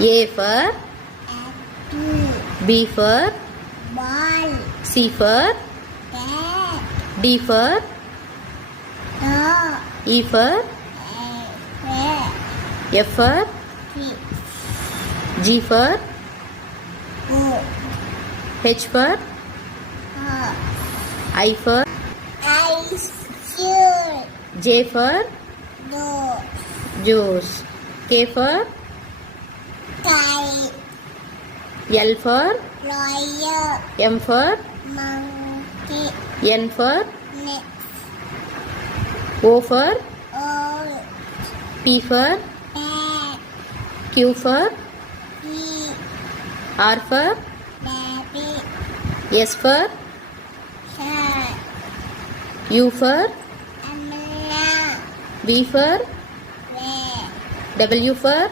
A for apple. B for Ball. C for Cat. D for Dog. E for Rat. F for Fish. G for Goat. H for Horse. I for Ice. Shoe. J for Dog. juice. K for Kite. L for Lawyer. M for Monkey. N for Next. O for Owl. P for Bat. Q for Pig. R for Rabbit. S for Cat. U for Umbrella. V for Rat. W for